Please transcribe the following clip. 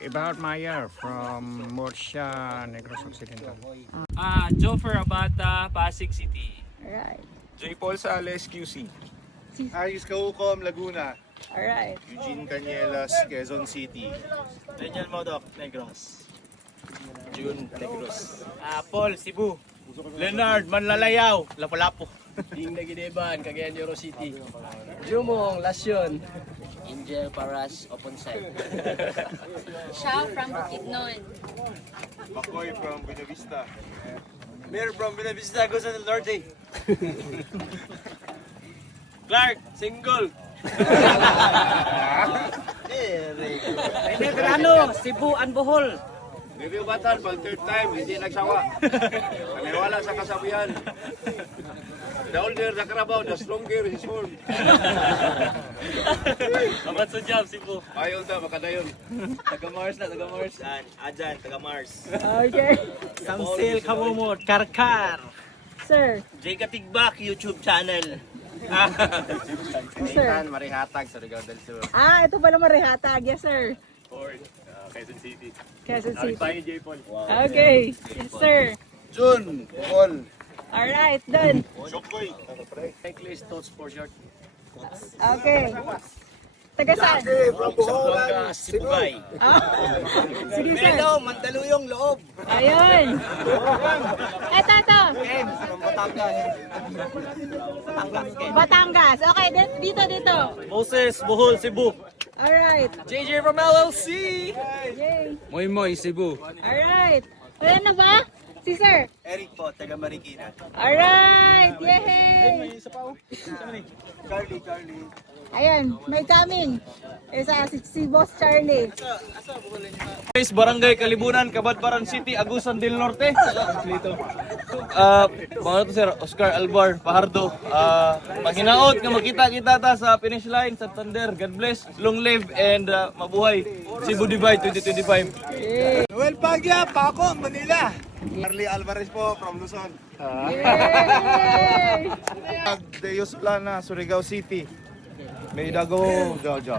About Mayer from Murcia, Negros Occidental. Joe Ferrabata, Pasig City. Alright. J. Paul Sales, QC. Ayos Kaukom, Laguna. Alright. Eugene Canielas, Quezon City. Daniel Modok, Negros. June, Negros. Paul, Cebu. Leonard, Manlalayaw, Lapu-Lapu. Ding Nagideban, Cagayan de Oro City. Jumong, Lasyon. Angel Paras, Oponsay. Shao from Bukidnon. Bacoy from Buenavista. Mayor from Buenavista, Gusan del Norte. Clark, single. Veterano, Cebu and Bohol. Review Batan, pag third time, hindi nagsawa. Naniwala sa kasabihan. The older the Carabao, the stronger his form. Kabat sa job, Cebu. Ayaw na, makadayon. Taga-Mars na, Taga-Mars. Adjan, Taga-Mars. Okay. Samsil Kamumot, Karkar. Sir. J. Katigbak, YouTube channel. Sir. Marihatag sa Rigao del Sur. Ito pala Marihatag. Yes, sir. Quezon City. Quezon City. J. Paul. Okay. Yes, sir. June, Bohol. Alright, done. Shokoy. Checklist thoughts for short. Okay. Taga saan? From Bohol. Sibugay. Sige, sir. Mandaluyong loob. Ayun. Ito. From Batangas. Batangas. Okay, dito. Moses, Bohol, Cebu. Alright. JJ from LLC. Yay. Moy Cebu. Alright. Wala na ba? Si sir. Eric po, taga Marikina. Alright. Yay. Charlie. Ayan, may coming. Isa si Boss Charlie. Guys, Barangay Kalibunan, Cabadbaran City, Agusan del Norte. Mga to sir, Oscar Alvar, Pahardo. Pag hinaot nga makita-kita ta sa finish line, Santander. God bless, long live and mabuhay. Cebu Divide 2025. Noel Pagya, Paco, Manila. Charlie Alvarez po from Luzon. Yay! Deus Plana, Surigao City. May Dago, Jojo.